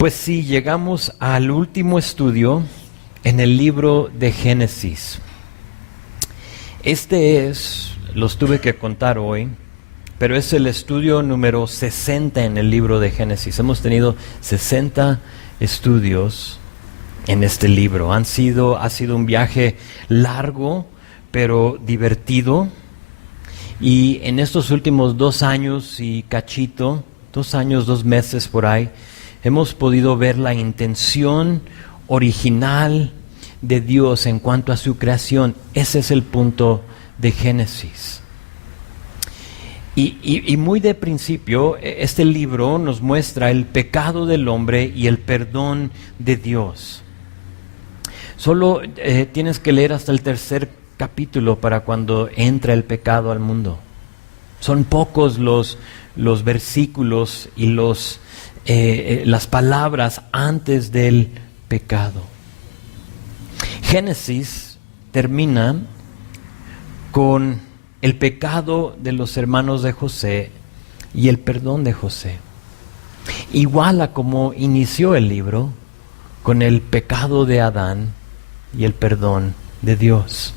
Pues sí, llegamos al último estudio en el libro de Génesis. Los tuve que contar hoy, pero es el estudio número 60 en el libro de Génesis. Hemos tenido 60 estudios en este libro. Ha sido un viaje largo, pero divertido. Y en estos últimos 2 años y cachito, 2 años, 2 meses por ahí, hemos podido ver la intención original de Dios en cuanto a su creación. Ese es el punto de Génesis. Y muy de principio, este libro nos muestra el pecado del hombre y el perdón de Dios. Solo tienes que leer hasta el 3er capítulo para cuando entra el pecado al mundo. Son pocos los versículos y las palabras antes del pecado. Génesis termina con el pecado de los hermanos de José y el perdón de José. Igual a como inició el libro, con el pecado de Adán y el perdón de Dios.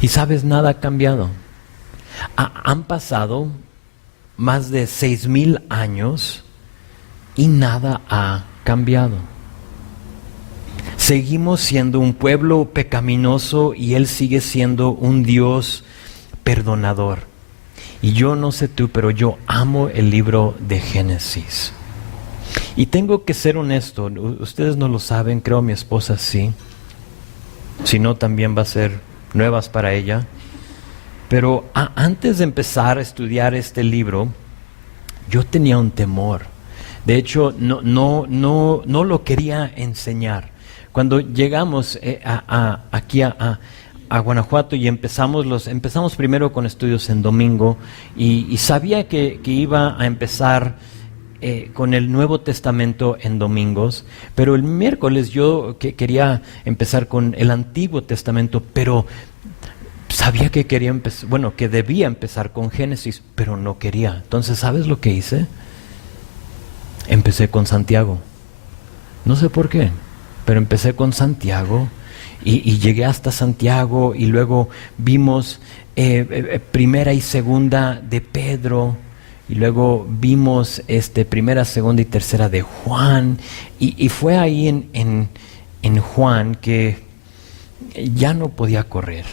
Y sabes, nada ha cambiado. Han pasado más de 6,000 años y nada ha cambiado. Seguimos siendo un pueblo pecaminoso y Él sigue siendo un Dios perdonador. Y yo no sé tú, pero yo amo el libro de Génesis. Y tengo que ser honesto, ustedes no lo saben, creo mi esposa sí. Si no, también va a ser nuevas para ella. Pero antes de empezar a estudiar este libro, yo tenía un temor. De hecho, no lo quería enseñar. Cuando llegamos aquí a Guanajuato y empezamos primero con estudios en domingo y sabía que iba a empezar con el Nuevo Testamento en domingos, pero el miércoles yo quería empezar con el Antiguo Testamento, pero sabía que que debía empezar con Génesis, pero no quería. Entonces, ¿sabes lo que hice? Empecé con Santiago. No sé por qué, pero empecé con Santiago y llegué hasta Santiago y luego vimos primera y segunda de Pedro y luego vimos primera, segunda y tercera de Juan y fue ahí en Juan que ya no podía correr,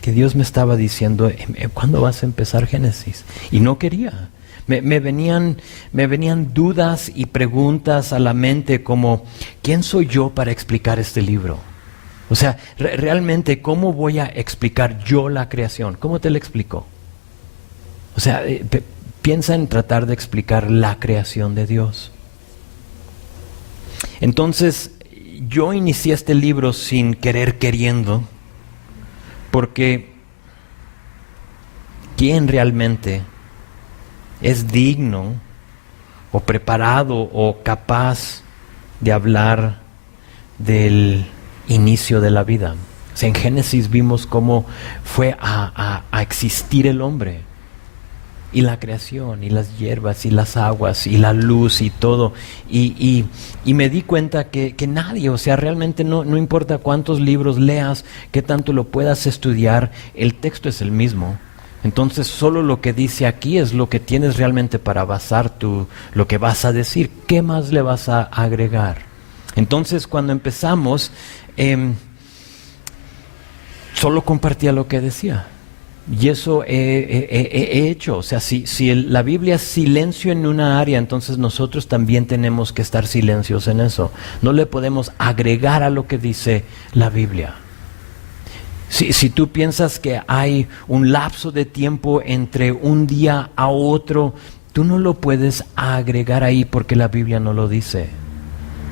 que Dios me estaba diciendo, ¿cuándo vas a empezar Génesis? Y no quería. Me venían dudas y preguntas a la mente como, ¿quién soy yo para explicar este libro? O sea, realmente, ¿cómo voy a explicar yo la creación? ¿Cómo te la explico? O sea, piensa en tratar de explicar la creación de Dios. Entonces, yo inicié este libro sin queriendo, porque ¿quién realmente es digno o preparado o capaz de hablar del inicio de la vida? O sea, en Génesis vimos cómo fue a existir el hombre y la creación y las hierbas y las aguas y la luz y todo y me di cuenta que nadie, o sea, realmente no importa cuántos libros leas, qué tanto lo puedas estudiar, el texto es el mismo. Entonces solo lo que dice aquí es lo que tienes realmente para basar lo que vas a decir. ¿Qué más le vas a agregar? Entonces cuando empezamos, solo compartía lo que decía. Y eso he hecho. O sea, si la Biblia es silencio en una área, entonces nosotros también tenemos que estar silencios en eso. No le podemos agregar a lo que dice la Biblia. Si tú piensas que hay un lapso de tiempo entre un día a otro, tú no lo puedes agregar ahí porque la Biblia no lo dice.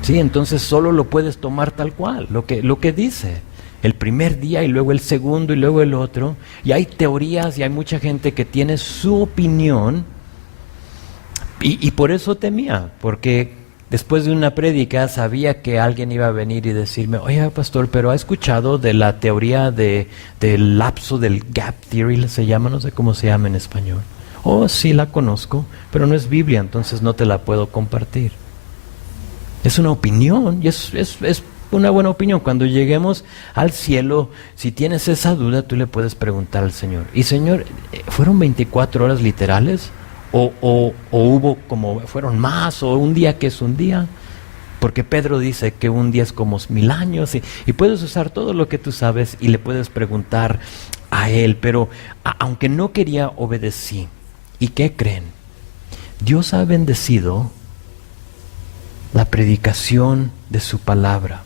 Sí, entonces solo lo puedes tomar tal cual, lo que dice. El primer día y luego el segundo y luego el otro. Y hay teorías y hay mucha gente que tiene su opinión y por eso temía, porque después de una prédica sabía que alguien iba a venir y decirme, oye pastor, pero ¿ha escuchado de la teoría del lapso del gap theory? Se llama, no sé cómo se llama en español. Oh, sí la conozco, pero no es Biblia, entonces no te la puedo compartir. Es una opinión y es una buena opinión. Cuando lleguemos al cielo, si tienes esa duda, tú le puedes preguntar al Señor. Y Señor, ¿fueron 24 horas literales? ¿O hubo fueron más? ¿O un día que es un día? Porque Pedro dice que un día es como 1000 años. Y puedes usar todo lo que tú sabes y le puedes preguntar a Él. Pero aunque no quería, obedecí. ¿Y qué creen? Dios ha bendecido la predicación de su palabra.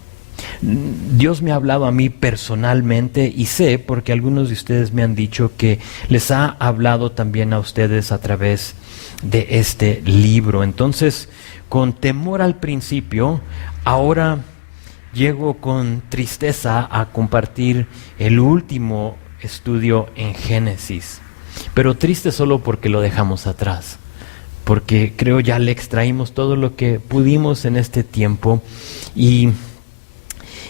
Dios me ha hablado a mí personalmente y sé, porque algunos de ustedes me han dicho que les ha hablado también a ustedes a través de este libro. Entonces, con temor al principio, ahora llego con tristeza a compartir el último estudio en Génesis. Pero triste solo porque lo dejamos atrás, porque creo ya le extraímos todo lo que pudimos en este tiempo y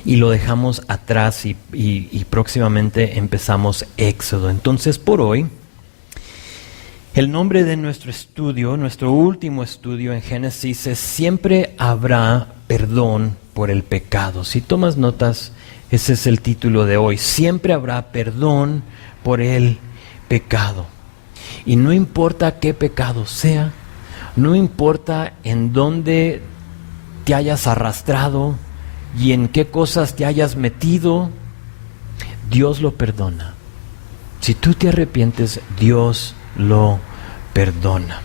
lo dejamos atrás y próximamente empezamos Éxodo. Entonces, por hoy, el nombre de nuestro estudio, nuestro último estudio en Génesis es Siempre habrá perdón por el pecado. Si tomas notas, ese es el título de hoy. Siempre habrá perdón por el pecado. Y no importa qué pecado sea, no importa en dónde te hayas arrastrado y en qué cosas te hayas metido, Dios lo perdona. Si tú te arrepientes, Dios lo perdona.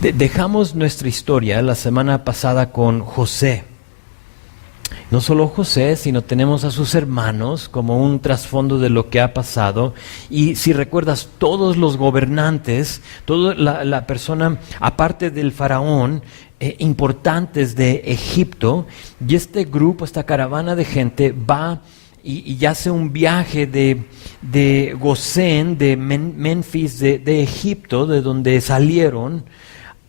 Dejamos nuestra historia la semana pasada con José. No solo José, sino tenemos a sus hermanos como un trasfondo de lo que ha pasado. Y si recuerdas, todos los gobernantes, toda la persona, aparte del faraón, importantes de Egipto, y este grupo, esta caravana de gente va y hace un viaje de Gosén, de Memphis, de Egipto, de donde salieron,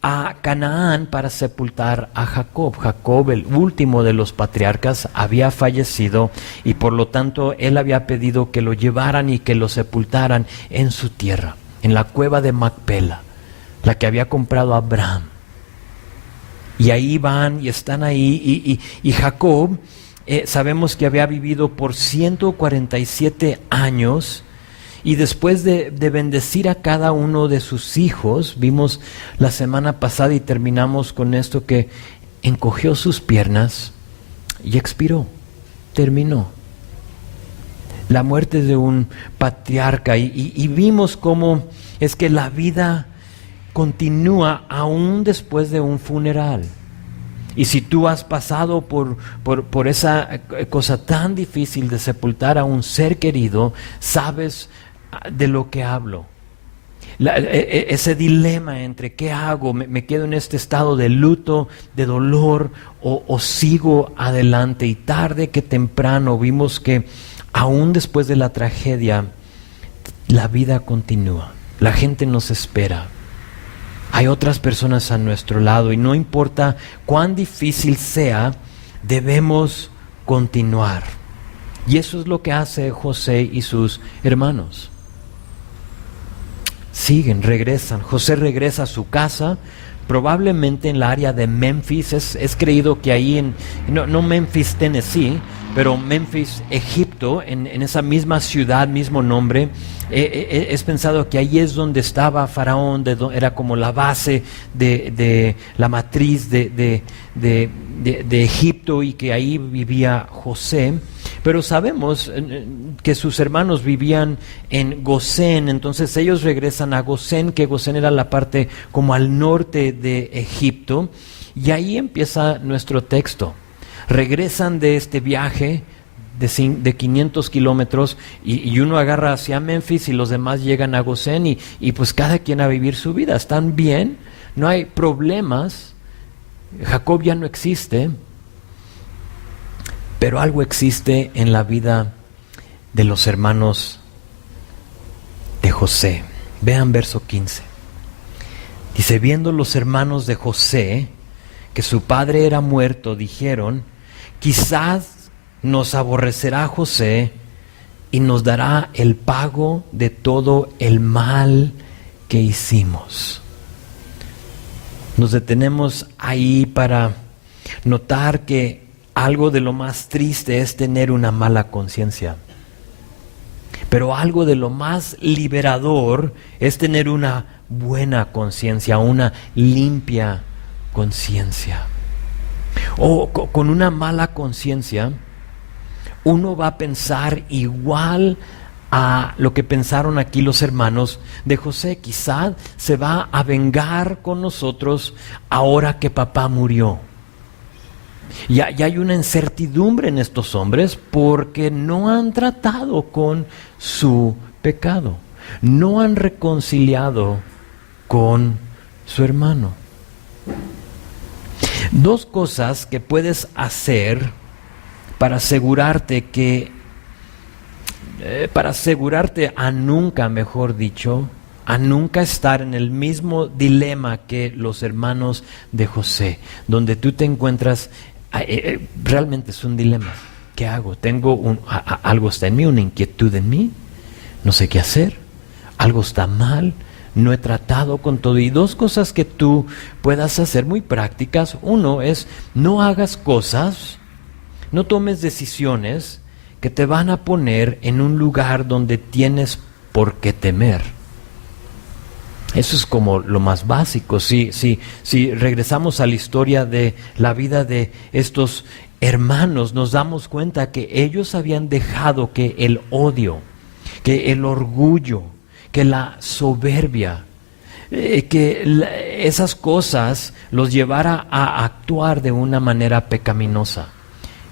a Canaán para sepultar a Jacob. Jacob, el último de los patriarcas, había fallecido y por lo tanto él había pedido que lo llevaran y que lo sepultaran en su tierra, en la cueva de Macpela, la que había comprado Abraham. Y ahí van y están ahí y Jacob, sabemos que había vivido por 147 años. Y después de bendecir a cada uno de sus hijos, vimos la semana pasada y terminamos con esto, que encogió sus piernas y expiró, terminó. La muerte de un patriarca y vimos cómo es que la vida continúa aún después de un funeral. Y si tú has pasado por esa cosa tan difícil de sepultar a un ser querido, sabes de lo que hablo. Ese dilema entre qué hago, me quedo en este estado de luto, de dolor, o sigo adelante. Y tarde que temprano vimos que aún después de la tragedia, la vida continúa. La gente nos espera. Hay otras personas a nuestro lado y no importa cuán difícil sea, debemos continuar. Y eso es lo que hace José y sus hermanos. Siguen, regresan. José regresa a su casa, probablemente en la área de Memphis. Es creído que ahí no Memphis, Tennessee, pero Memphis, Egipto, en esa misma ciudad, mismo nombre. Es pensado que ahí es donde estaba Faraón, era como la base de la matriz de Egipto, y que ahí vivía José. Pero sabemos que sus hermanos vivían en Gosén, entonces ellos regresan a Gosén, que Gosén era la parte como al norte de Egipto, y ahí empieza nuestro texto. Regresan de este viaje de 500 kilómetros y uno agarra hacia Memphis y los demás llegan a Gosén y pues cada quien a vivir su vida. Están bien, no hay problemas, Jacob ya no existe, pero algo existe en la vida de los hermanos de José. Vean verso 15. Dice: viendo los hermanos de José que su padre era muerto, dijeron: quizás nos aborrecerá José y nos dará el pago de todo el mal que hicimos. Nos detenemos ahí para notar que algo de lo más triste es tener una mala conciencia. Pero algo de lo más liberador es tener una buena conciencia, una limpia conciencia. O con una mala conciencia, uno va a pensar igual a lo que pensaron aquí los hermanos de José. Quizá se va a vengar con nosotros ahora que papá murió. Ya hay una incertidumbre en estos hombres porque no han tratado con su pecado, no han reconciliado con su hermano. Dos cosas que puedes hacer para asegurarte a nunca, mejor dicho, a nunca estar en el mismo dilema que los hermanos de José, donde tú te encuentras. Realmente es un dilema. ¿Qué hago? Algo está en mí, una inquietud en mí, no sé qué hacer, algo está mal, no he tratado con todo. Y dos cosas que tú puedas hacer muy prácticas. Uno es, no hagas cosas, no tomes decisiones que te van a poner en un lugar donde tienes por qué temer. Eso es como lo más básico. Si regresamos a la historia de la vida de estos hermanos, nos damos cuenta que ellos habían dejado que el odio, que el orgullo, que la soberbia, esas cosas los llevara a actuar de una manera pecaminosa.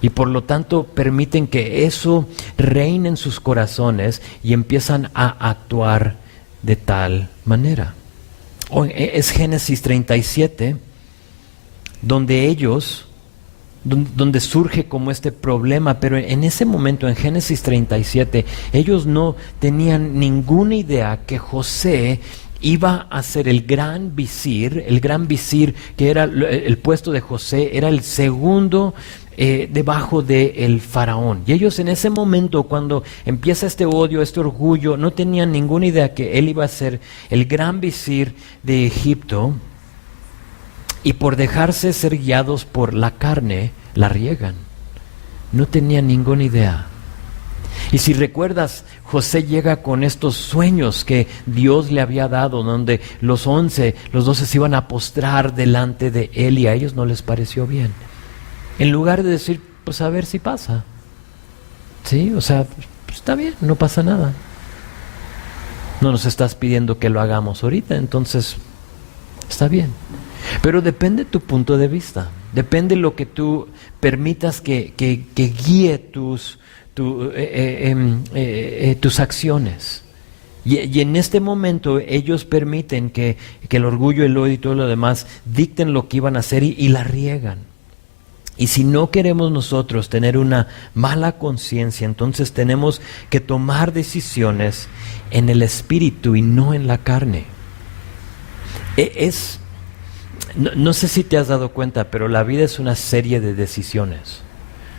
Y por lo tanto permiten que eso reine en sus corazones y empiezan a actuar de tal manera. Es Génesis 37, donde surge como este problema, pero en ese momento, en Génesis 37, ellos no tenían ninguna idea que José iba a ser el gran visir que era el puesto de José, era el segundo debajo del faraón. Y ellos en ese momento, cuando empieza este odio, este orgullo, no tenían ninguna idea que él iba a ser el gran visir de Egipto, y por dejarse ser guiados por la carne, la riegan. No tenían ninguna idea. Y si recuerdas, José llega con estos sueños que Dios le había dado, donde los 12 se iban a postrar delante de él, y a ellos no les pareció bien. En lugar de decir, pues a ver si pasa. Sí, o sea, pues está bien, no pasa nada. No nos estás pidiendo que lo hagamos ahorita, entonces está bien. Pero depende tu punto de vista, depende lo que tú permitas que guíe tus acciones. Y en este momento ellos permiten que el orgullo, el odio y todo lo demás dicten lo que iban a hacer y la riegan. Y si no queremos nosotros tener una mala conciencia, entonces tenemos que tomar decisiones en el espíritu y no en la carne. No sé si te has dado cuenta, pero la vida es una serie de decisiones.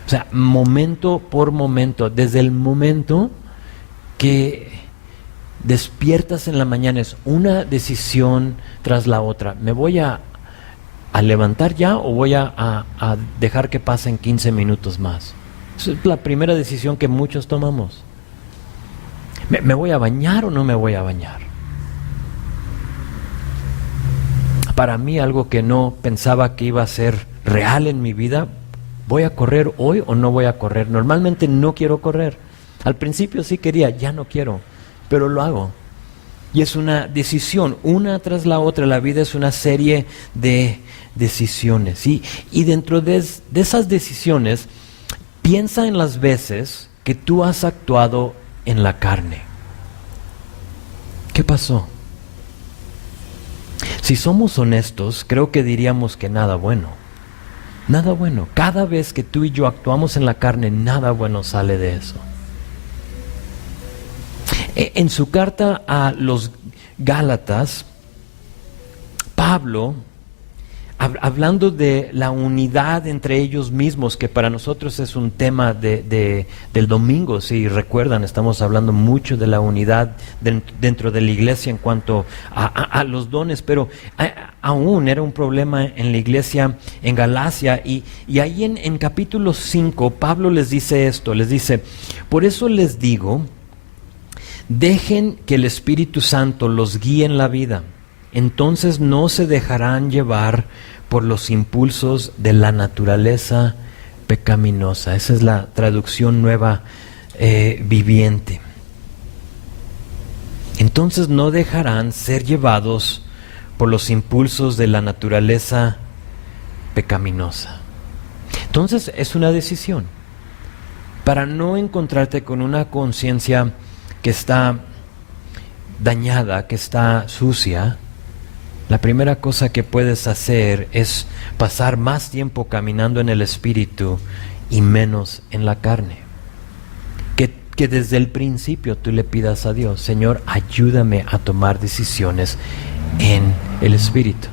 O sea, momento por momento, desde el momento que despiertas en la mañana es una decisión tras la otra. ¿Me voy a levantar ya o voy a dejar que pasen 15 minutos más? Esa es la primera decisión que muchos tomamos. ¿Me voy a bañar o no me voy a bañar? Para mí, algo que no pensaba que iba a ser real en mi vida, ¿voy a correr hoy o no voy a correr? Normalmente no quiero correr. Al principio sí quería, ya no quiero, pero lo hago. Y es una decisión, una tras la otra. La vida es una serie de decisiones. Y dentro de esas decisiones, piensa en las veces que tú has actuado en la carne. ¿Qué pasó? Si somos honestos, creo que diríamos que nada bueno. Nada bueno. Cada vez que tú y yo actuamos en la carne, nada bueno sale de eso. En su carta a los Gálatas, Pablo hablando de la unidad entre ellos mismos, que para nosotros es un tema del domingo. Si recuerdan, estamos hablando mucho de la unidad dentro de la iglesia en cuanto a los dones, pero aún era un problema en la iglesia en Galacia, y ahí en capítulo 5 Pablo les dice esto, les dice: por eso les digo, dejen que el Espíritu Santo los guíe en la vida, entonces no se dejarán llevar por los impulsos de la naturaleza pecaminosa. Esa es la traducción nueva viviente. Entonces no dejarán ser llevados por los impulsos de la naturaleza pecaminosa. Entonces es una decisión para no encontrarte con una conciencia que está dañada, que está sucia. La primera cosa que puedes hacer es pasar más tiempo caminando en el Espíritu y menos en la carne. Que desde el principio tú le pidas a Dios: Señor, ayúdame a tomar decisiones en el Espíritu.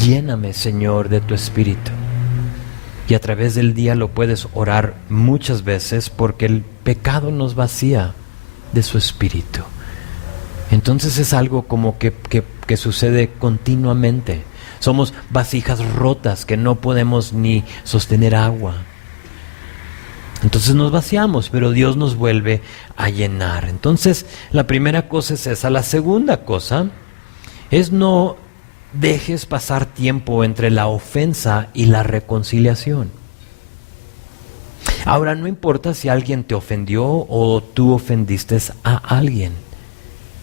Lléname, Señor, de tu Espíritu. Y a través del día lo puedes orar muchas veces, porque el pecado nos vacía de su Espíritu. Entonces es algo como que sucede continuamente. Somos vasijas rotas que no podemos ni sostener agua. Entonces nos vaciamos, pero Dios nos vuelve a llenar. Entonces la primera cosa es esa. La segunda cosa es: no dejes pasar tiempo entre la ofensa y la reconciliación. Ahora, no importa si alguien te ofendió o tú ofendiste a alguien.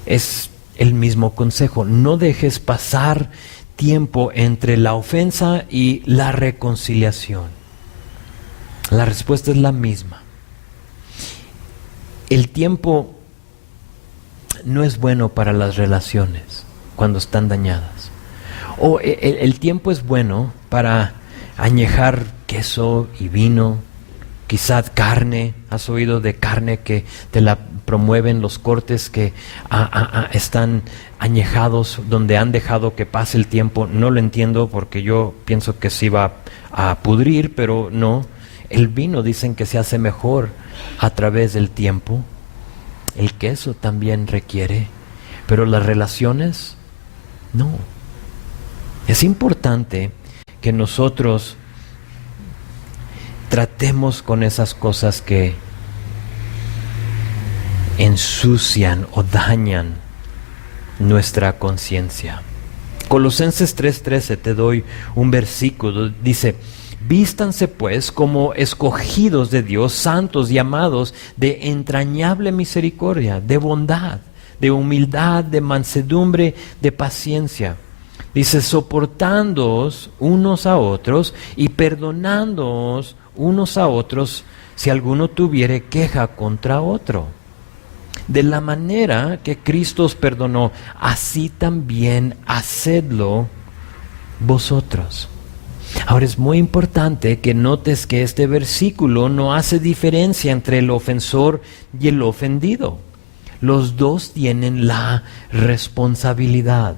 Es el mismo consejo: no dejes pasar tiempo entre la ofensa y la reconciliación. La respuesta es la misma. El tiempo no es bueno para las relaciones cuando están dañadas. O el tiempo es bueno para añejar queso y vino, quizás carne. ¿Has oído de carne que te la promueven los cortes que están añejados, donde han dejado que pase el tiempo? No lo entiendo, porque yo pienso que se iba a pudrir, pero no. El vino dicen que se hace mejor a través del tiempo. El queso también requiere, pero las relaciones no. Es importante que nosotros tratemos con esas cosas que ensucian o dañan nuestra conciencia. Colosenses 3:13, te doy un versículo, dice: vístanse pues como escogidos de Dios, santos y amados, de entrañable misericordia, de bondad, de humildad, de mansedumbre, de paciencia. Dice: soportándoos unos a otros y perdonándoos unos a otros si alguno tuviere queja contra otro. De la manera que Cristo os perdonó, así también hacedlo vosotros. Ahora, es muy importante que notes que este versículo no hace diferencia entre el ofensor y el ofendido. Los dos tienen la responsabilidad.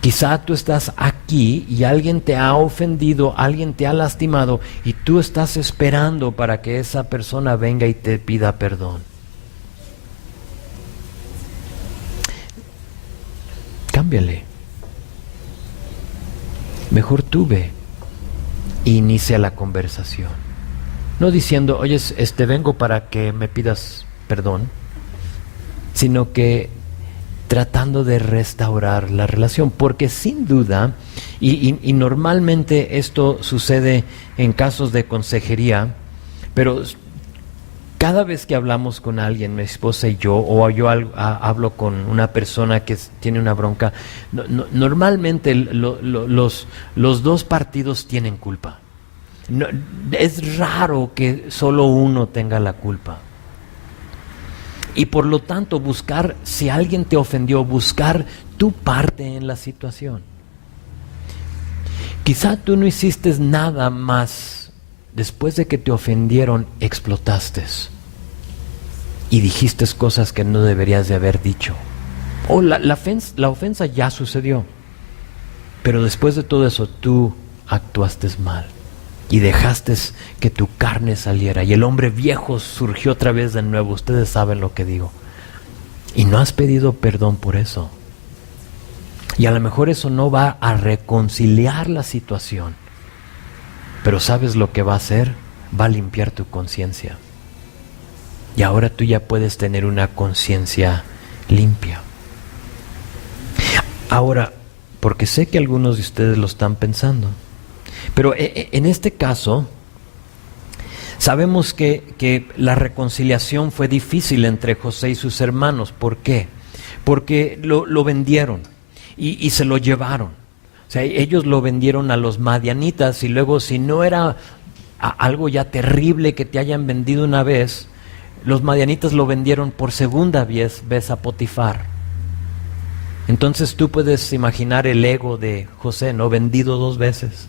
Quizá tú estás aquí y alguien te ha ofendido, alguien te ha lastimado, y tú estás esperando para que esa persona venga y te pida perdón. Cámbiale. Mejor tú ve e inicia la conversación. No diciendo: oye, vengo para que me pidas perdón, sino que tratando de restaurar la relación, porque sin duda, y normalmente esto sucede en casos de consejería, pero cada vez que hablamos con alguien, mi esposa y yo, o yo hablo con una persona que tiene una bronca, normalmente los dos partidos tienen culpa. No, es raro que solo uno tenga la culpa. Y por lo tanto, buscar, si alguien te ofendió, buscar tu parte en la situación. Quizá tú no hiciste nada más. Después de que te ofendieron, explotaste y dijiste cosas que no deberías de haber dicho. O la ofensa ya sucedió. Pero después de todo eso, tú actuaste mal y dejaste que tu carne saliera y el hombre viejo surgió otra vez de nuevo. Ustedes saben lo que digo. Y no has pedido perdón por eso. Y a lo mejor eso no va a reconciliar la situación. Pero ¿sabes lo que va a hacer? Va a limpiar tu conciencia. Y ahora tú ya puedes tener una conciencia limpia. Ahora, porque sé que algunos de ustedes lo están pensando, pero en este caso, sabemos que la reconciliación fue difícil entre José y sus hermanos. ¿Por qué? Porque lo vendieron y se lo llevaron. O sea, ellos lo vendieron a los madianitas y luego, si no era algo ya terrible que te hayan vendido una vez, los madianitas lo vendieron por segunda vez a Potifar. Entonces tú puedes imaginar el ego de José, ¿no? Vendido 2 veces.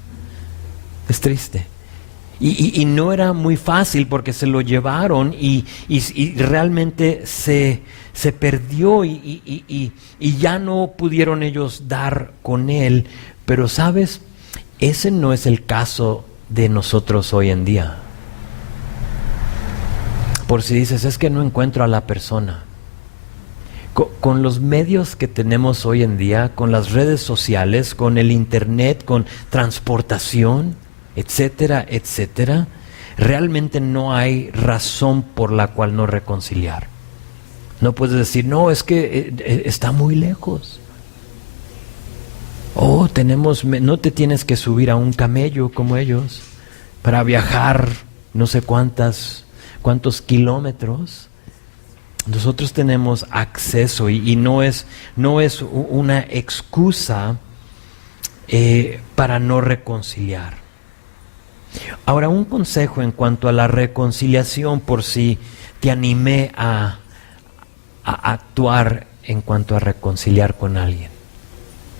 Es triste. Y no era muy fácil porque se lo llevaron y realmente se perdió y ya no pudieron ellos dar con él. Pero ¿sabes? Ese no es el caso de nosotros hoy en día. Por si dices, es que no encuentro a la persona. Con los medios que tenemos hoy en día, con las redes sociales, con el internet, con transportación, etcétera, etcétera, realmente no hay razón por la cual no reconciliar. No puedes decir, no, es que está muy lejos. No te tienes que subir a un camello como ellos para viajar no sé cuántos kilómetros. Nosotros tenemos acceso y no es una excusa para no reconciliar. Ahora, un consejo en cuanto a la reconciliación, por si te animé a actuar en cuanto a reconciliar con alguien.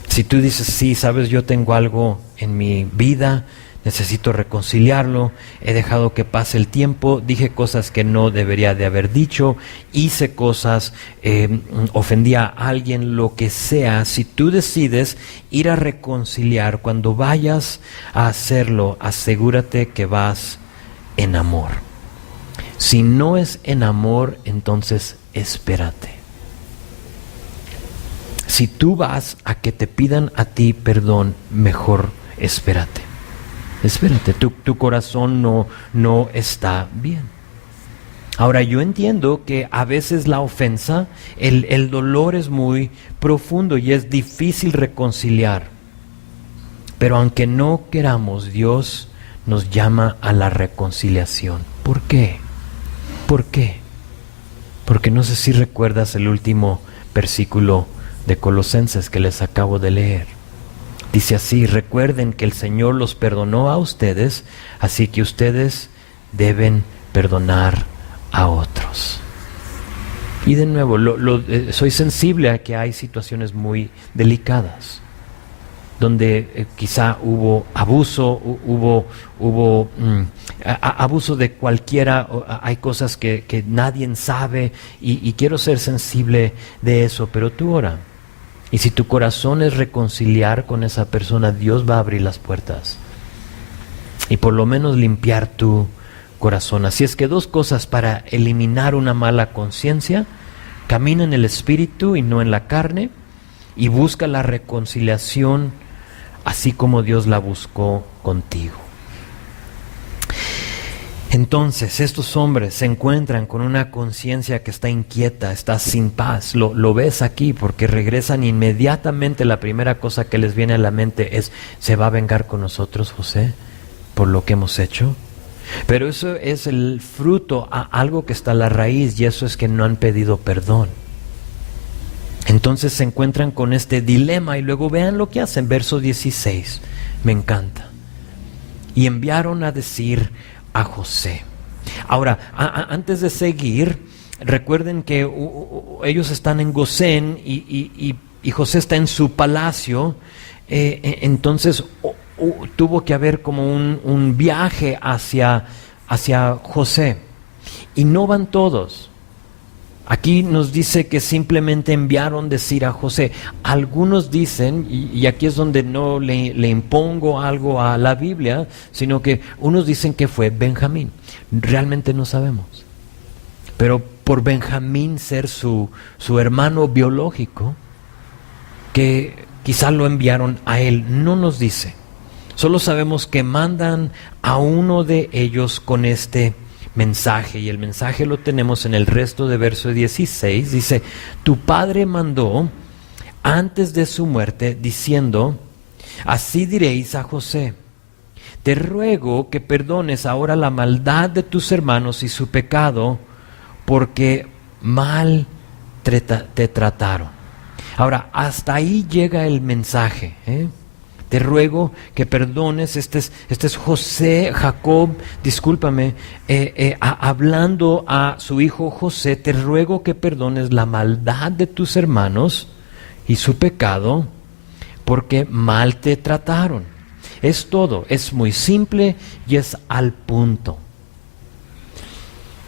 Si tú dices, sí, sabes, yo tengo algo en mi vida, necesito reconciliarlo, he dejado que pase el tiempo, dije cosas que no debería de haber dicho, hice cosas, ofendí a alguien, lo que sea. Si tú decides ir a reconciliar, cuando vayas a hacerlo, asegúrate que vas en amor. Si no es en amor, entonces espérate. Si tú vas a que te pidan a ti perdón, mejor espérate. Espérate, tu corazón no está bien. Ahora, yo entiendo que a veces la ofensa, el dolor es muy profundo y es difícil reconciliar. Pero aunque no queramos, Dios nos llama a la reconciliación. ¿Por qué? ¿Por qué? Porque no sé si recuerdas el último versículo de Colosenses que les acabo de leer. Dice así: recuerden que el Señor los perdonó a ustedes, así que ustedes deben perdonar a otros. Y de nuevo, soy sensible a que hay situaciones muy delicadas, donde quizá hubo abuso, hubo abuso de cualquiera, hay cosas que nadie sabe, y quiero ser sensible de eso, pero tú ora. Y si tu corazón es reconciliar con esa persona, Dios va a abrir las puertas y por lo menos limpiar tu corazón. Así es que 2 cosas para eliminar una mala conciencia: camina en el Espíritu y no en la carne, y busca la reconciliación así como Dios la buscó contigo. Entonces, estos hombres se encuentran con una conciencia que está inquieta, está sin paz. Lo ves aquí porque regresan inmediatamente. La primera cosa que les viene a la mente es: ¿se va a vengar con nosotros José por lo que hemos hecho? Pero eso es el fruto a algo que está a la raíz, y eso es que no han pedido perdón. Entonces se encuentran con este dilema y luego vean lo que hacen. Verso 16, me encanta. Y enviaron a decir a José. Ahora, antes de seguir, recuerden que ellos están en Gosén y José está en su palacio. Entonces tuvo que haber como un viaje hacia José, y no van todos. Aquí nos dice que simplemente enviaron decir a José. Algunos dicen, y aquí es donde no le impongo algo a la Biblia, sino que unos dicen que fue Benjamín. Realmente no sabemos. Pero por Benjamín ser su hermano biológico, que quizá lo enviaron a él, no nos dice. Solo sabemos que mandan a uno de ellos con este mensaje, y el mensaje lo tenemos en el resto de verso 16. Dice: tu padre mandó antes de su muerte diciendo, así diréis a José, te ruego que perdones ahora la maldad de tus hermanos y su pecado, porque mal te trataron. Ahora, hasta ahí llega el mensaje, Te ruego que perdones. Este es José, Jacob, discúlpame, hablando a su hijo José. Te ruego que perdones la maldad de tus hermanos y su pecado, porque mal te trataron. Es todo, es muy simple y es al punto.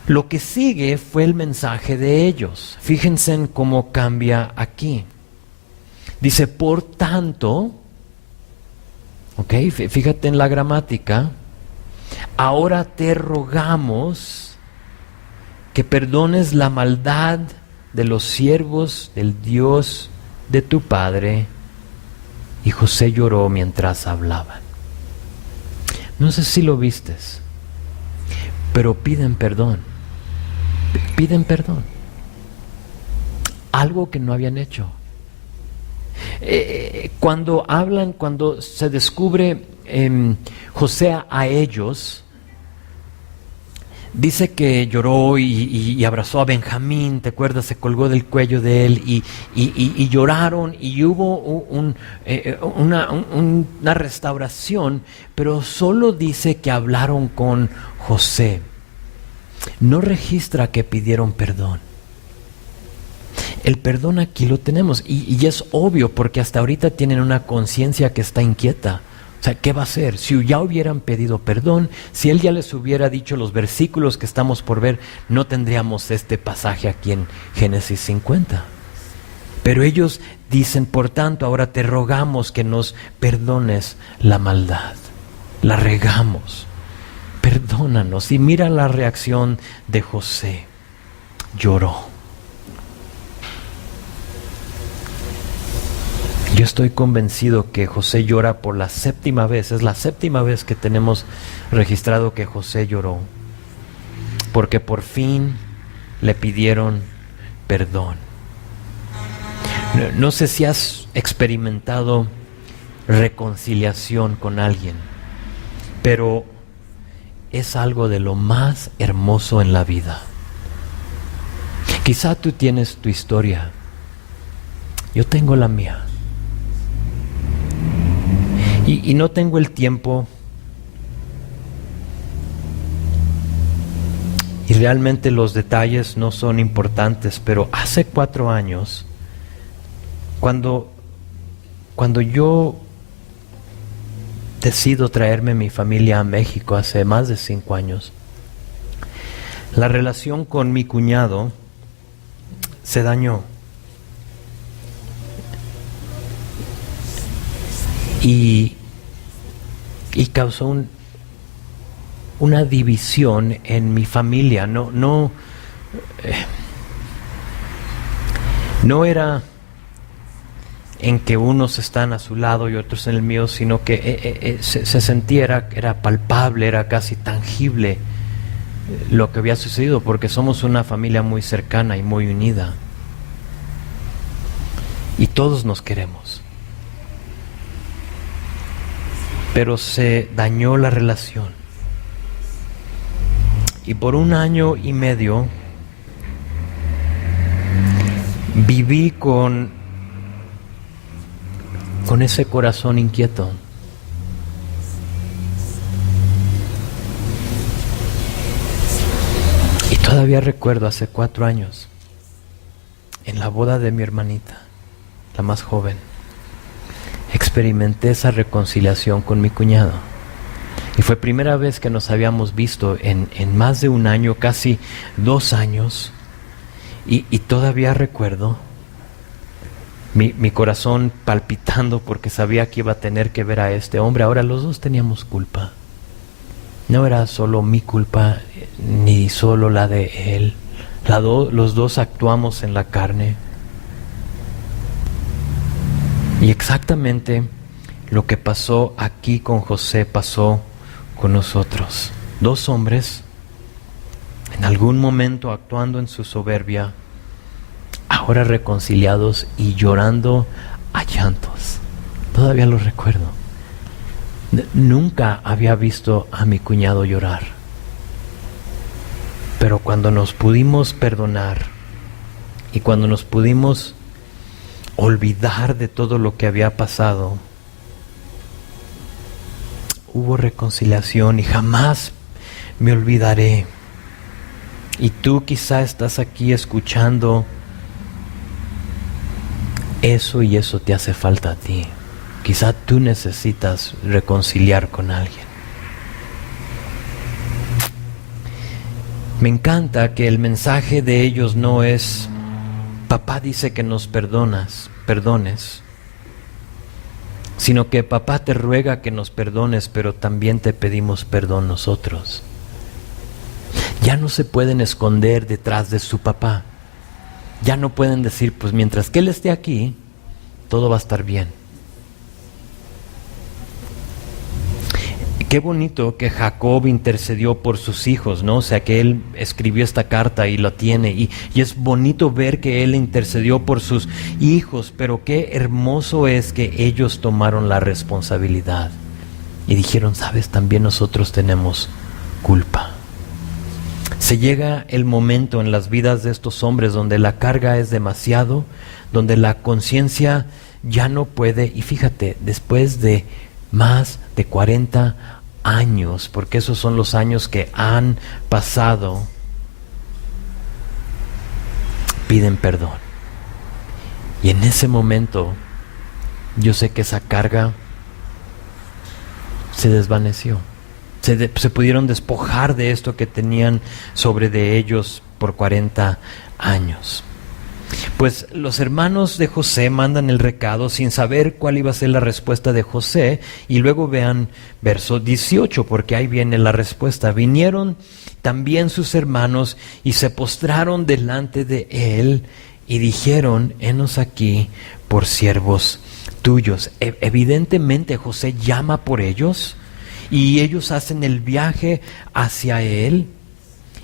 Lo que sigue fue el mensaje de ellos. Fíjense en cómo cambia aquí. Dice, por tanto, ok, fíjate en la gramática, ahora te rogamos que perdones la maldad de los siervos del Dios de tu padre. Y José lloró mientras hablaban. No sé si lo vistes, pero piden perdón. Piden perdón. Algo que no habían hecho. Cuando hablan, cuando se descubre José a ellos, dice que lloró y abrazó a Benjamín, ¿te acuerdas? Se colgó del cuello de él y lloraron, y hubo una restauración, pero solo dice que hablaron con José. No registra que pidieron perdón. El perdón aquí lo tenemos, y es obvio, porque hasta ahorita tienen una conciencia que está inquieta. O sea, ¿qué va a hacer? Si ya hubieran pedido perdón, si él ya les hubiera dicho los versículos que estamos por ver, no tendríamos este pasaje aquí en Génesis 50. Pero ellos dicen, por tanto, ahora te rogamos que nos perdones la maldad. La regamos. Perdónanos. Y mira la reacción de José. Lloró. Yo estoy convencido que José llora por la 7ª vez. Es la 7ª vez que tenemos registrado que José lloró, porque por fin le pidieron perdón. No sé si has experimentado reconciliación con alguien, pero es algo de lo más hermoso en la vida. Quizá tú tienes tu historia, yo tengo la mía. Y no tengo el tiempo, y realmente los detalles no son importantes, pero hace 4 años, cuando yo decido traerme mi familia a México hace más de 5 años, la relación con mi cuñado se dañó. Y causó una división en mi familia. No era en que unos están a su lado y otros en el mío, sino que se sentía, era palpable, era casi tangible lo que había sucedido, porque somos una familia muy cercana y muy unida. Y todos nos queremos. Pero se dañó la relación. Y por 1 año y medio viví con ese corazón inquieto. Y todavía recuerdo hace 4 años, en la boda de mi hermanita, la más joven, experimenté esa reconciliación con mi cuñado. Y fue primera vez que nos habíamos visto en más de 1 año, casi 2 años. Y todavía recuerdo mi corazón palpitando porque sabía que iba a tener que ver a este hombre. Ahora los dos teníamos culpa. No era solo mi culpa ni solo la de él. Los dos actuamos en la carne. Y exactamente lo que pasó aquí con José pasó con nosotros. Dos hombres, en algún momento actuando en su soberbia, ahora reconciliados y llorando a llantos. Todavía lo recuerdo. Nunca había visto a mi cuñado llorar. Pero cuando nos pudimos perdonar y cuando nos pudimos olvidar de todo lo que había pasado, hubo reconciliación y jamás me olvidaré. Y tú quizá estás aquí escuchando eso y eso te hace falta a ti. Quizá tú necesitas reconciliar con alguien. Me encanta que el mensaje de ellos no es: papá dice que nos perdones, sino que papá te ruega que nos perdones, pero también te pedimos perdón nosotros. Ya no se pueden esconder detrás de su papá. Ya no pueden decir, pues mientras que él esté aquí, todo va a estar bien. Qué bonito que Jacob intercedió por sus hijos, ¿no? O sea, que él escribió esta carta y la tiene. Y es bonito ver que él intercedió por sus hijos, pero qué hermoso es que ellos tomaron la responsabilidad. Y dijeron, sabes, también nosotros tenemos culpa. Se llega el momento en las vidas de estos hombres donde la carga es demasiado, donde la conciencia ya no puede. Y fíjate, después de más de 40 años, porque esos son los años que han pasado, piden perdón. Y en ese momento yo sé que esa carga se desvaneció. Se pudieron despojar de esto que tenían sobre de ellos por 40 años. Pues los hermanos de José mandan el recado sin saber cuál iba a ser la respuesta de José. Y luego vean verso 18, porque ahí viene la respuesta. Vinieron también sus hermanos y se postraron delante de él y dijeron, henos aquí por siervos tuyos. Evidentemente José llama por ellos y ellos hacen el viaje hacia él.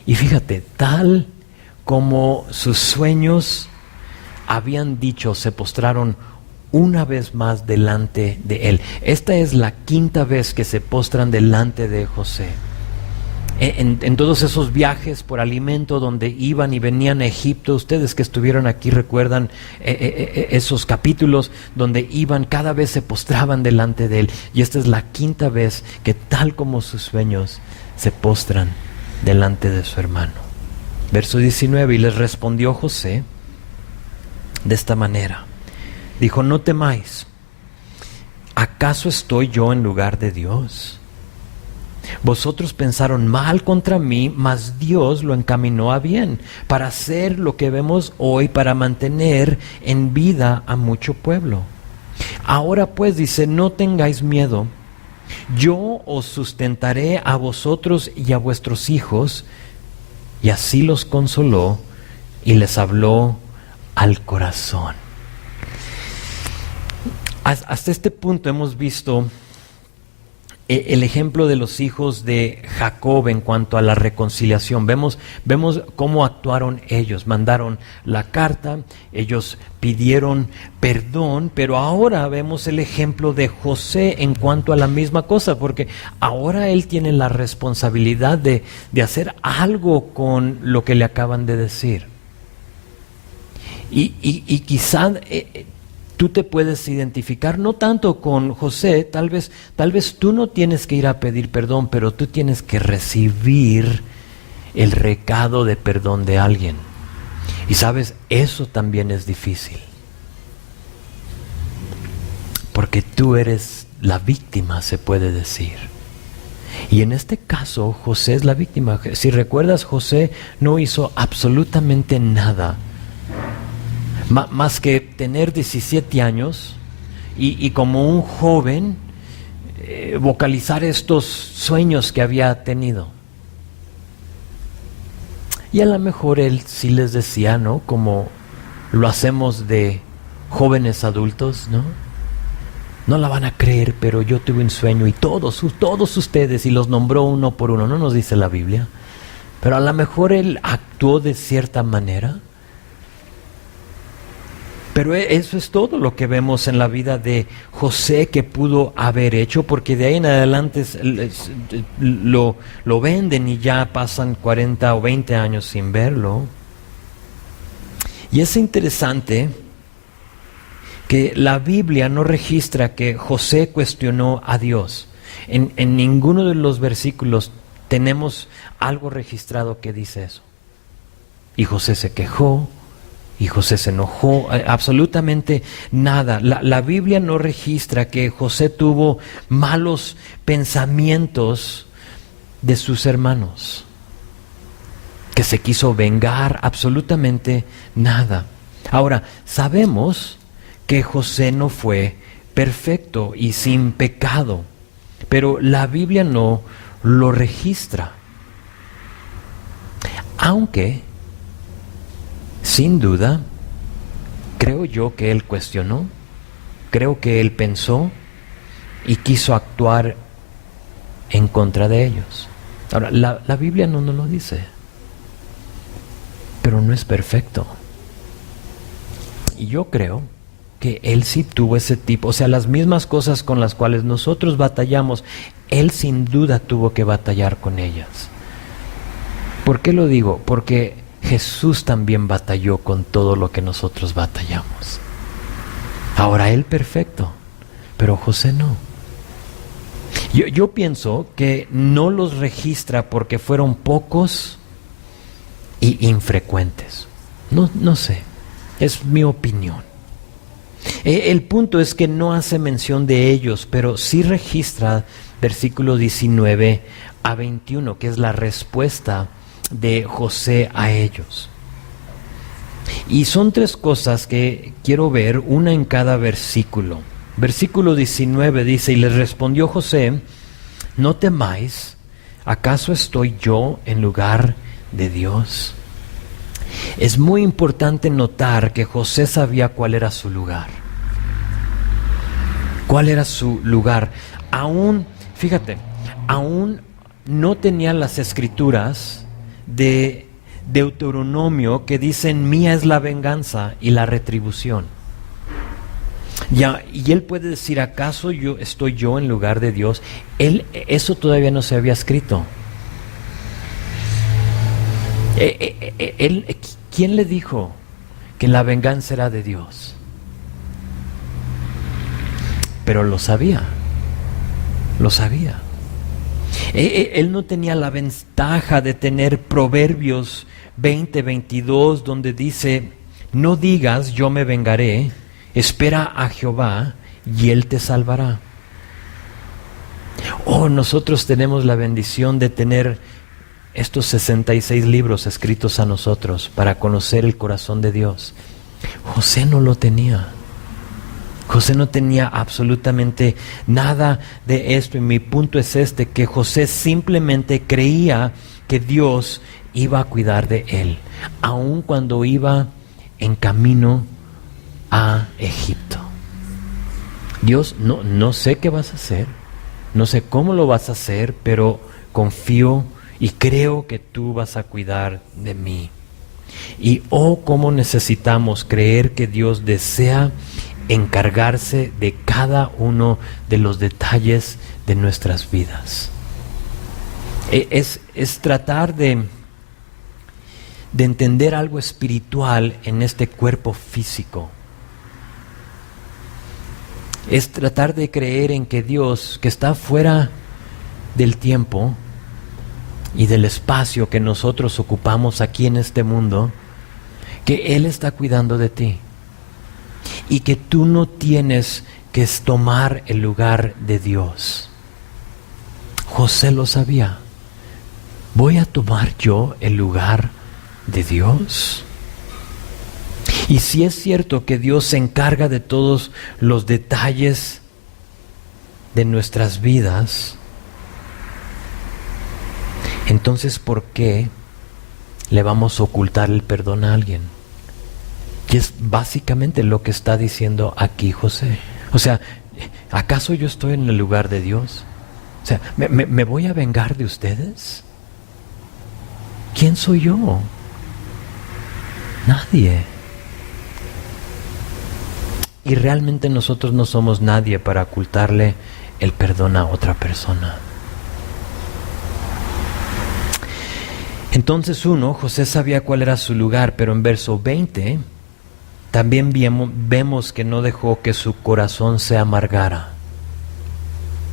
Y fíjate, tal como sus sueños habían dicho, se postraron una vez más delante de él. Esta es la quinta vez que se postran delante de José. En todos esos viajes por alimento donde iban y venían a Egipto, ustedes que estuvieron aquí recuerdan esos capítulos donde iban, cada vez se postraban delante de él. Y esta es la quinta vez que tal como sus sueños se postran delante de su hermano. Verso 19, y les respondió José de esta manera. Dijo, no temáis, ¿acaso estoy yo en lugar de Dios? Vosotros pensaron mal contra mí, mas Dios lo encaminó a bien, para hacer lo que vemos hoy, para mantener en vida a mucho pueblo. Ahora pues, dice, no tengáis miedo, yo os sustentaré a vosotros y a vuestros hijos. Y así los consoló y les habló al corazón. Hasta este punto hemos visto el ejemplo de los hijos de Jacob en cuanto a la reconciliación. Vemos cómo actuaron ellos. Mandaron la carta, ellos pidieron perdón, pero ahora vemos el ejemplo de José en cuanto a la misma cosa, porque ahora él tiene la responsabilidad de hacer algo con lo que le acaban de decir. Y quizá tú te puedes identificar no tanto con José, tal vez tú no tienes que ir a pedir perdón, pero tú tienes que recibir el recado de perdón de alguien. Y sabes, eso también es difícil. Porque tú eres la víctima, se puede decir. Y en este caso, José es la víctima. Si recuerdas, José no hizo absolutamente nada Más que tener 17 años y como un joven vocalizar estos sueños que había tenido. Y a lo mejor él sí les decía, ¿no? Como lo hacemos de jóvenes adultos, ¿no? No la van a creer, pero yo tuve un sueño y todos ustedes, y los nombró uno por uno, no nos dice la Biblia. Pero a lo mejor él actuó de cierta manera. Pero eso es todo lo que vemos en la vida de José que pudo haber hecho, porque de ahí en adelante lo venden y ya pasan 40 o 20 años sin verlo. Y es interesante que la Biblia no registra que José cuestionó a Dios. En ninguno de los versículos tenemos algo registrado que dice eso. Y José se quejó, y José se enojó, absolutamente nada. La Biblia no registra que José tuvo malos pensamientos de sus hermanos, que se quiso vengar, absolutamente nada. Ahora, sabemos que José no fue perfecto y sin pecado, pero la Biblia no lo registra. Aunque, sin duda, creo yo que él cuestionó, creo que él pensó y quiso actuar en contra de ellos. Ahora, la Biblia no nos lo dice, pero no es perfecto. Y yo creo que él sí tuvo ese tipo, o sea, las mismas cosas con las cuales nosotros batallamos, él sin duda tuvo que batallar con ellas. ¿Por qué lo digo? Porque Jesús también batalló con todo lo que nosotros batallamos. Ahora él perfecto, pero José no. Yo pienso que no los registra porque fueron pocos y infrecuentes. No sé, es mi opinión. El punto es que no hace mención de ellos, pero sí registra versículos 19 a 21, que es la respuesta de José a ellos. Y son tres cosas que quiero ver, una en cada versículo. Versículo 19 dice: y les respondió José: no temáis, ¿acaso estoy yo en lugar de Dios? Es muy importante notar que José sabía cuál era su lugar. ¿Cuál era su lugar? Fíjate, aún no tenía las escrituras de Deuteronomio que dicen: mía es la venganza y la retribución. Y él puede decir: ¿acaso estoy yo en lugar de Dios? Eso todavía no se había escrito. ¿Quién le dijo que la venganza era de Dios? Pero lo sabía. Él no tenía la ventaja de tener Proverbios 20:22, donde dice: no digas yo me vengaré, espera a Jehová y Él te salvará. Nosotros tenemos la bendición de tener estos 66 libros escritos a nosotros para conocer el corazón de Dios. José no lo tenía. José no tenía absolutamente nada de esto, y mi punto es que José simplemente creía que Dios iba a cuidar de él, aun cuando iba en camino a Egipto. Dios, no sé qué vas a hacer, no sé cómo lo vas a hacer, pero confío y creo que tú vas a cuidar de mí. Y cómo necesitamos creer que Dios desea encargarse de cada uno de los detalles de nuestras vidas. Es tratar de entender algo espiritual en este cuerpo físico. Es tratar de creer en que Dios, que está fuera del tiempo y del espacio que nosotros ocupamos aquí en este mundo, que Él está cuidando de ti. Y que tú no tienes que tomar el lugar de Dios. José lo sabía. ¿Voy a tomar yo el lugar de Dios? Y si es cierto que Dios se encarga de todos los detalles de nuestras vidas, entonces ¿por qué le vamos a ocultar el perdón a alguien? Y es básicamente lo que está diciendo aquí José. O sea, ¿acaso yo estoy en el lugar de Dios? O sea, ¿me voy a vengar de ustedes? ¿Quién soy yo? Nadie. Y realmente nosotros no somos nadie para ocultarle el perdón a otra persona. Entonces José sabía cuál era su lugar, pero en verso 20 también vemos que no dejó que su corazón se amargara.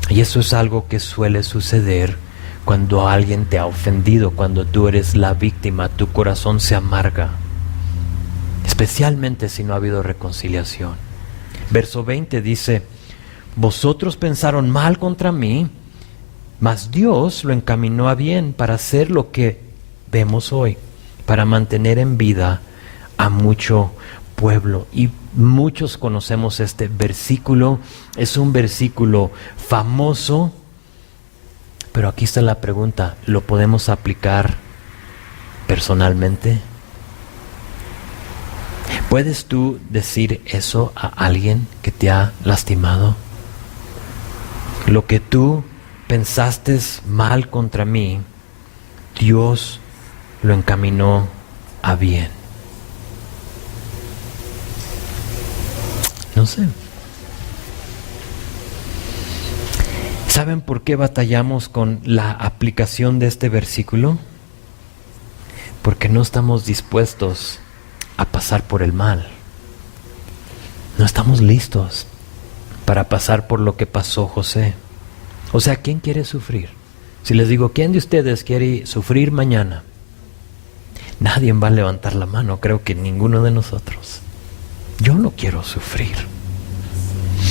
Y eso es algo que suele suceder cuando alguien te ha ofendido, cuando tú eres la víctima, tu corazón se amarga, especialmente si no ha habido reconciliación. Verso 20 dice: vosotros pensaron mal contra mí, mas Dios lo encaminó a bien para hacer lo que vemos hoy, para mantener en vida a mucho pueblo. Y muchos conocemos este versículo, es un versículo famoso, pero aquí está la pregunta: ¿lo podemos aplicar personalmente? ¿Puedes tú decir eso a alguien que te ha lastimado? Lo que tú pensaste mal contra mí, Dios lo encaminó a bien. No sé. ¿Saben por qué batallamos con la aplicación de este versículo? Porque no estamos dispuestos a pasar por el mal. No estamos listos para pasar por lo que pasó José. O sea, ¿quién quiere sufrir? Si les digo, ¿quién de ustedes quiere sufrir mañana? Nadie va a levantar la mano, creo que ninguno de nosotros. Yo no quiero sufrir.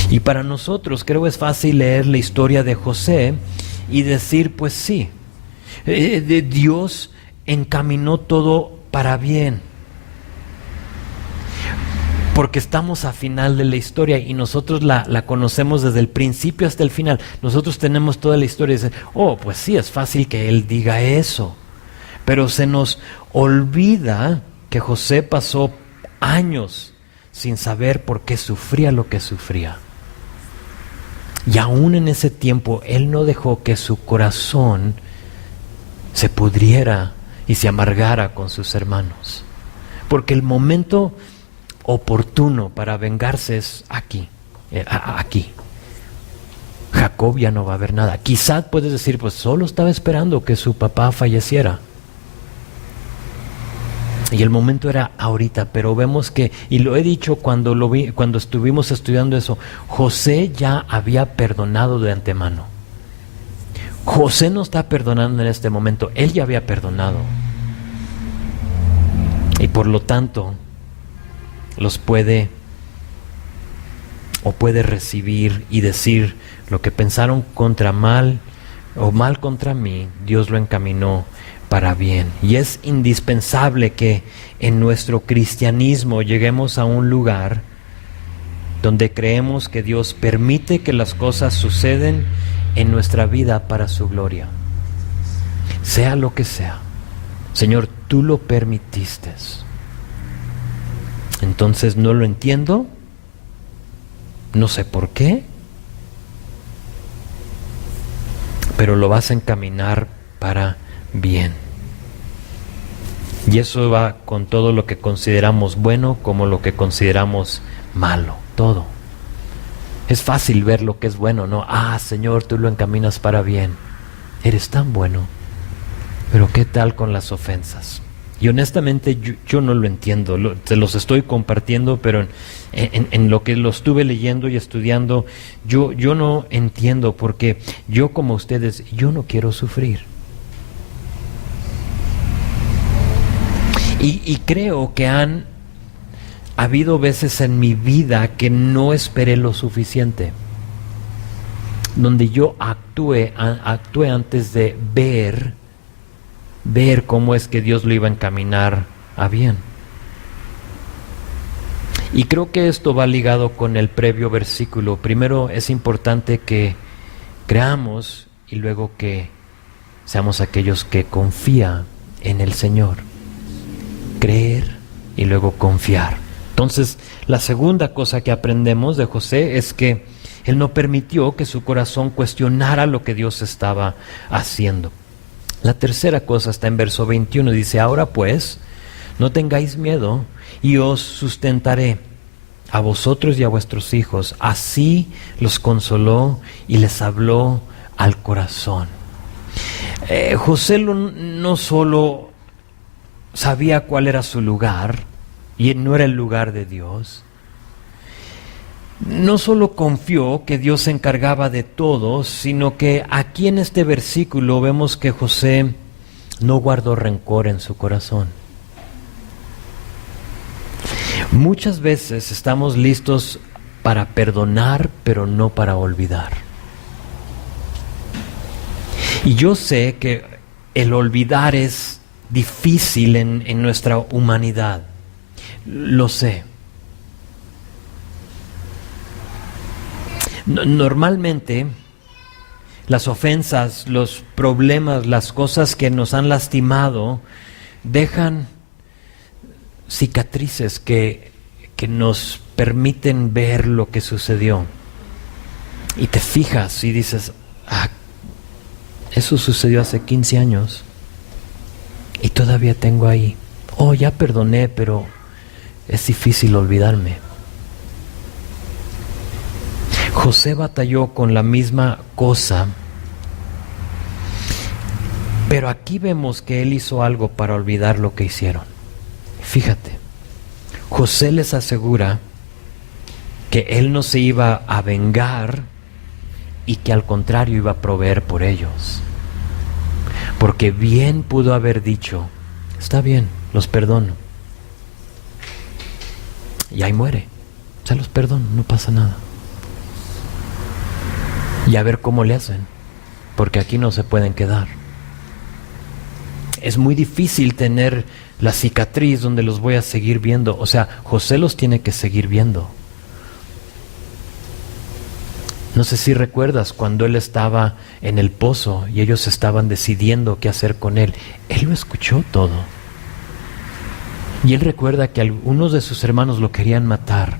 Y para nosotros creo es fácil leer la historia de José y decir, pues sí, Dios encaminó todo para bien. Porque estamos a final de la historia y nosotros la conocemos desde el principio hasta el final. Nosotros tenemos toda la historia y dicen, oh, pues sí, es fácil que él diga eso. Pero se nos olvida que José pasó años sin saber por qué sufría lo que sufría. Y aún en ese tiempo, él no dejó que su corazón se pudriera y se amargara con sus hermanos. Porque el momento oportuno para vengarse es aquí. Jacob ya no va a ver nada. Quizás puedes decir, pues solo estaba esperando que su papá falleciera. Y el momento era ahorita, pero vemos que, y lo he dicho cuando estuvimos estudiando eso, José ya había perdonado de antemano. José no está perdonando en este momento, él ya había perdonado. Y por lo tanto, puede recibir y decir lo que pensaron mal contra mí, Dios lo encaminó para bien. Y es indispensable que en nuestro cristianismo lleguemos a un lugar donde creemos que Dios permite que las cosas suceden en nuestra vida para su gloria. Sea lo que sea. Señor, tú lo permitiste. Entonces no lo entiendo, no sé por qué, pero lo vas a encaminar para bien. Y eso va con todo lo que consideramos bueno como lo que consideramos malo, todo. Es fácil ver lo que es bueno, ¿no? Ah, Señor, tú lo encaminas para bien. Eres tan bueno. Pero ¿qué tal con las ofensas? Y honestamente yo no lo entiendo, se los estoy compartiendo, pero en lo que lo estuve leyendo y estudiando, yo no entiendo, porque yo como ustedes, yo no quiero sufrir. Y creo que ha habido veces en mi vida que no esperé lo suficiente, donde yo actué antes de ver cómo es que Dios lo iba a encaminar a bien. Y creo que esto va ligado con el previo versículo. Primero es importante que creamos y luego que seamos aquellos que confían en el Señor. Creer y luego confiar. Entonces, la segunda cosa que aprendemos de José es que él no permitió que su corazón cuestionara lo que Dios estaba haciendo. La tercera cosa está en verso 21, dice: ahora pues, no tengáis miedo y os sustentaré a vosotros y a vuestros hijos. Así los consoló y les habló al corazón. José no solo sabía cuál era su lugar, y no era el lugar de Dios. No solo confió que Dios se encargaba de todo, sino que aquí en este versículo vemos que José no guardó rencor en su corazón. Muchas veces estamos listos para perdonar, pero no para olvidar. Y yo sé que el olvidar es difícil en nuestra humanidad. Lo sé. Normalmente, las ofensas, los problemas, las cosas que nos han lastimado, dejan cicatrices que nos permiten ver lo que sucedió. Y te fijas y dices: eso sucedió hace 15 años y todavía tengo ahí. Ya perdoné, pero es difícil olvidarme. José batalló con la misma cosa, pero aquí vemos que él hizo algo para olvidar lo que hicieron. Fíjate, José les asegura que él no se iba a vengar y que al contrario iba a proveer por ellos. Porque bien pudo haber dicho: está bien, los perdono. Y ahí muere. Se los perdono, no pasa nada. Y a ver cómo le hacen, porque aquí no se pueden quedar. Es muy difícil tener la cicatriz donde los voy a seguir viendo. O sea, José los tiene que seguir viendo. No sé si recuerdas cuando él estaba en el pozo y ellos estaban decidiendo qué hacer con él. Él lo escuchó todo. Y él recuerda que algunos de sus hermanos lo querían matar,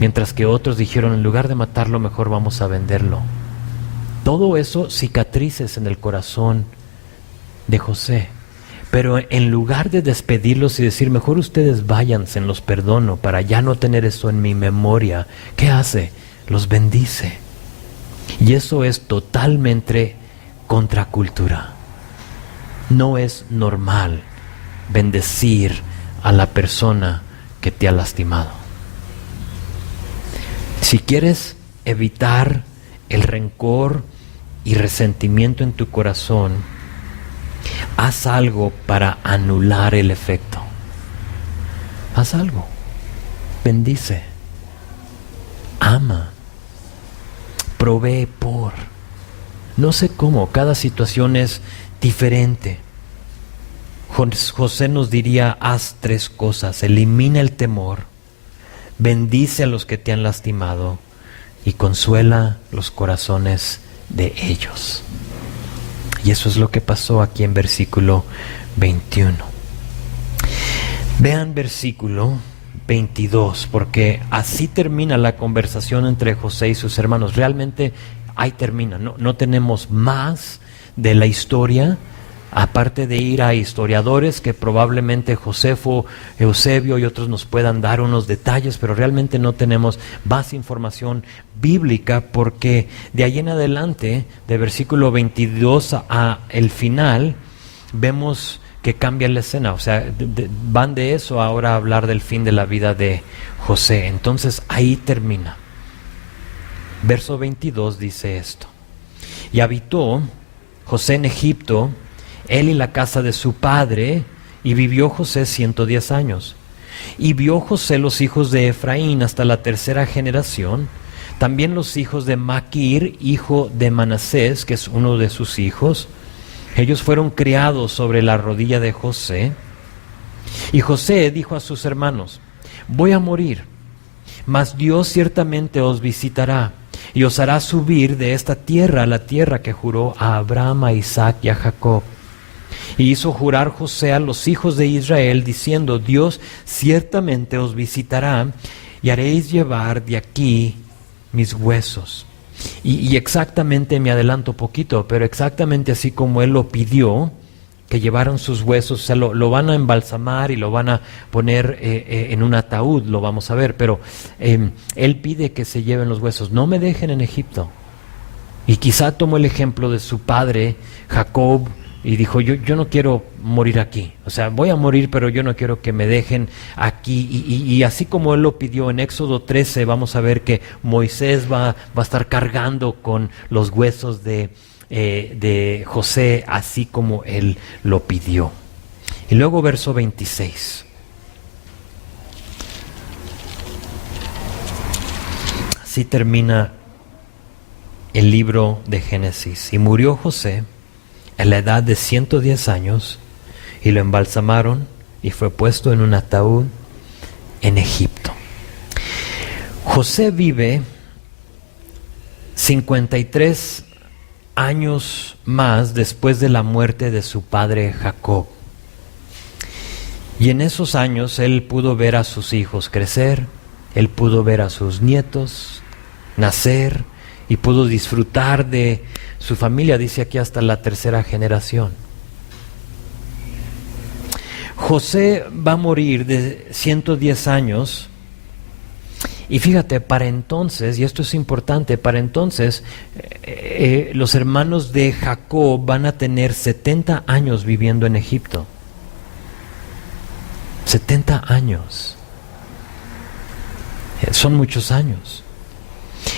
mientras que otros dijeron: en lugar de matarlo, mejor vamos a venderlo. Todo eso, cicatrices en el corazón de José. Pero en lugar de despedirlos y decir: mejor ustedes váyanse, los perdono, para ya no tener eso en mi memoria, ¿qué hace? Los bendice. Y eso es totalmente contracultura. No es normal bendecir a la persona que te ha lastimado. Si quieres evitar el rencor y resentimiento en tu corazón, haz algo para anular el efecto. Haz algo. Bendice. Ama. Provee por. No sé cómo, cada situación es diferente. José nos diría: haz 3 cosas. Elimina el temor, bendice a los que te han lastimado y consuela los corazones de ellos. Y eso es lo que pasó aquí en versículo 21. Vean versículo 22, porque así termina la conversación entre José y sus hermanos. Realmente ahí termina, no tenemos más de la historia, aparte de ir a historiadores que probablemente Josefo, Eusebio y otros nos puedan dar unos detalles, pero realmente no tenemos más información bíblica, porque de ahí en adelante, de versículo 22 a el final, vemos que cambia la escena. O sea, van de eso ahora a hablar del fin de la vida de José. Entonces ahí termina. Verso 22 dice esto: y habitó José en Egipto, él y la casa de su padre, y vivió José 110 años. Y vio José los hijos de Efraín hasta la 3ª generación, también los hijos de Maquir, hijo de Manasés, que es uno de sus hijos. Ellos fueron criados sobre la rodilla de José. Y José dijo a sus hermanos: voy a morir, mas Dios ciertamente os visitará y os hará subir de esta tierra a la tierra que juró a Abraham, a Isaac y a Jacob. Y hizo jurar José a los hijos de Israel, diciendo: Dios ciertamente os visitará y haréis llevar de aquí mis huesos. Y exactamente, me adelanto poquito, pero exactamente así como él lo pidió, que llevaron sus huesos, o sea, lo van a embalsamar y lo van a poner en un ataúd, lo vamos a ver, pero él pide que se lleven los huesos, no me dejen en Egipto. Y quizá tomó el ejemplo de su padre, Jacob, y dijo: yo no quiero morir aquí, o sea, voy a morir, pero yo no quiero que me dejen aquí. Y así como él lo pidió en Éxodo 13, vamos a ver que Moisés va a estar cargando con los huesos de José, así como él lo pidió. Y luego verso 26. Así termina el libro de Génesis. Y murió José a la edad de 110 años, y lo embalsamaron y fue puesto en un ataúd en Egipto. José vive 53 años más después de la muerte de su padre Jacob. Y en esos años él pudo ver a sus hijos crecer, él pudo ver a sus nietos nacer y pudo disfrutar de su familia, dice aquí hasta la tercera generación. José va a morir de 110 años. Y fíjate, para entonces, y esto es importante, para entonces los hermanos de Jacob van a tener 70 años viviendo en Egipto. 70 años. Son muchos años.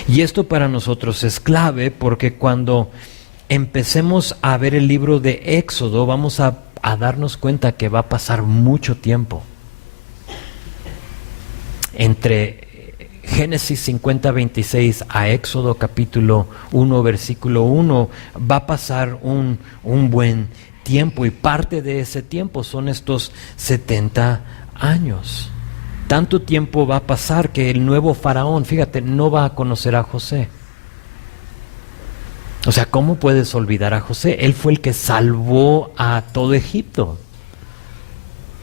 Y esto para nosotros es clave, porque cuando empecemos a ver el libro de Éxodo, vamos a darnos cuenta que va a pasar mucho tiempo entre Génesis 50:26 a Éxodo capítulo 1 versículo 1. Va a pasar un buen tiempo, y parte de ese tiempo son estos 70 años. Tanto tiempo va a pasar que el nuevo faraón, fíjate, no va a conocer a José. O sea, ¿cómo puedes olvidar a José? Él fue el que salvó a todo Egipto.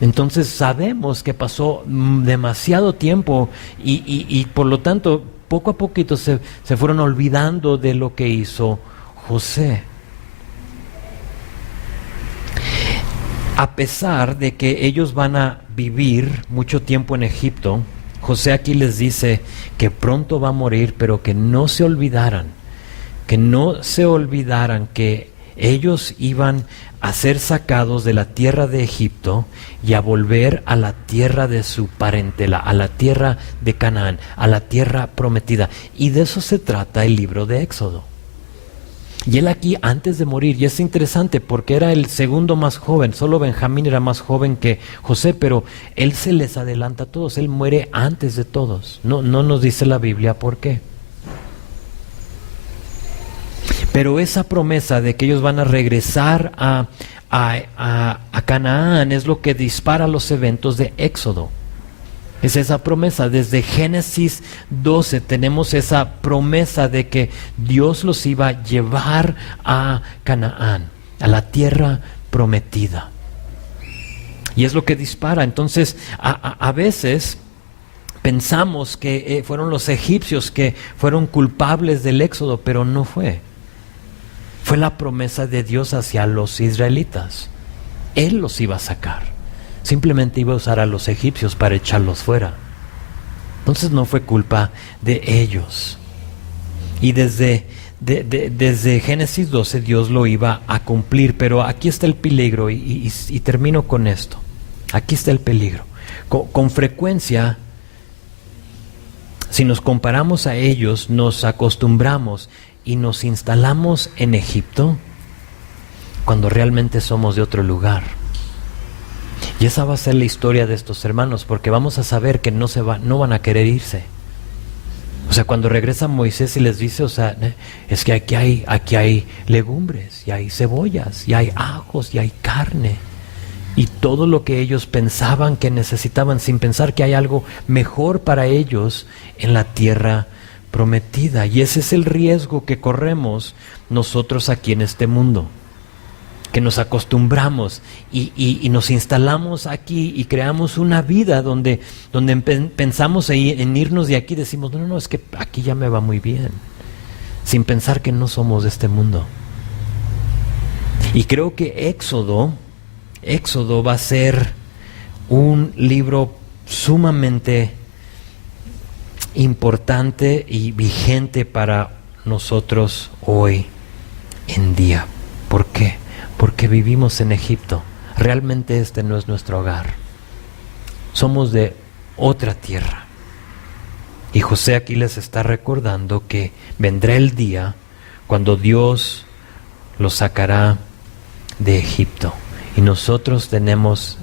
Entonces sabemos que pasó demasiado tiempo y por lo tanto poco a poquito se fueron olvidando de lo que hizo José. A pesar de que ellos van a vivir mucho tiempo en Egipto, José aquí les dice que pronto va a morir, pero que no se olvidaran que ellos iban a ser sacados de la tierra de Egipto y a volver a la tierra de su parentela, a la tierra de Canaán, a la tierra prometida. Y de eso se trata el libro de Éxodo. Y él aquí, antes de morir, y es interesante porque era el segundo más joven, solo Benjamín era más joven que José, pero él se les adelanta a todos, él muere antes de todos. No nos dice la Biblia por qué. Pero esa promesa de que ellos van a regresar a Canaán es lo que dispara los eventos de Éxodo. Es esa promesa. Desde Génesis 12 tenemos esa promesa de que Dios los iba a llevar a Canaán, a la tierra prometida. Y es lo que dispara. Entonces, a veces pensamos que fueron los egipcios que fueron culpables del Éxodo, pero no fue. Fue la promesa de Dios hacia los israelitas. Él los iba a sacar. Simplemente iba a usar a los egipcios para echarlos fuera. Entonces no fue culpa de ellos. Y desde Génesis 12 Dios lo iba a cumplir. Pero aquí está el peligro, y termino con esto. Aquí está el peligro. Con frecuencia, si nos comparamos a ellos, nos acostumbramos y nos instalamos en Egipto cuando realmente somos de otro lugar. Y esa va a ser la historia de estos hermanos, porque vamos a saber que no van a querer irse. O sea, cuando regresa Moisés y les dice, o sea, es que aquí hay legumbres, y hay cebollas, y hay ajos, y hay carne. y todo lo que ellos pensaban que necesitaban, sin pensar que hay algo mejor para ellos en la tierra prometida. Y ese es el riesgo que corremos nosotros aquí en este mundo, que nos acostumbramos y nos instalamos aquí y creamos una vida donde pensamos en irnos de aquí. Decimos, no, es que aquí ya me va muy bien, sin pensar que no somos de este mundo. Y creo que Éxodo va a ser un libro sumamente importante y vigente para nosotros hoy en día. ¿Por qué? Porque vivimos en Egipto. Realmente este no es nuestro hogar. Somos de otra tierra. Y José aquí les está recordando que vendrá el día cuando Dios los sacará de Egipto. Y nosotros tenemos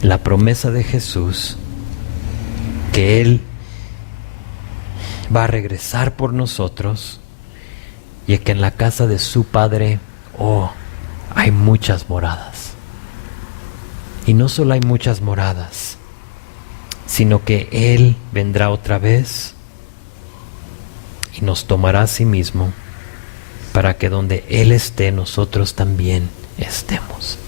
la promesa de Jesús que Él va a regresar por nosotros y que en la casa de su Padre, hay muchas moradas. Y no solo hay muchas moradas, sino que Él vendrá otra vez y nos tomará a sí mismo para que donde Él esté, nosotros también estemos.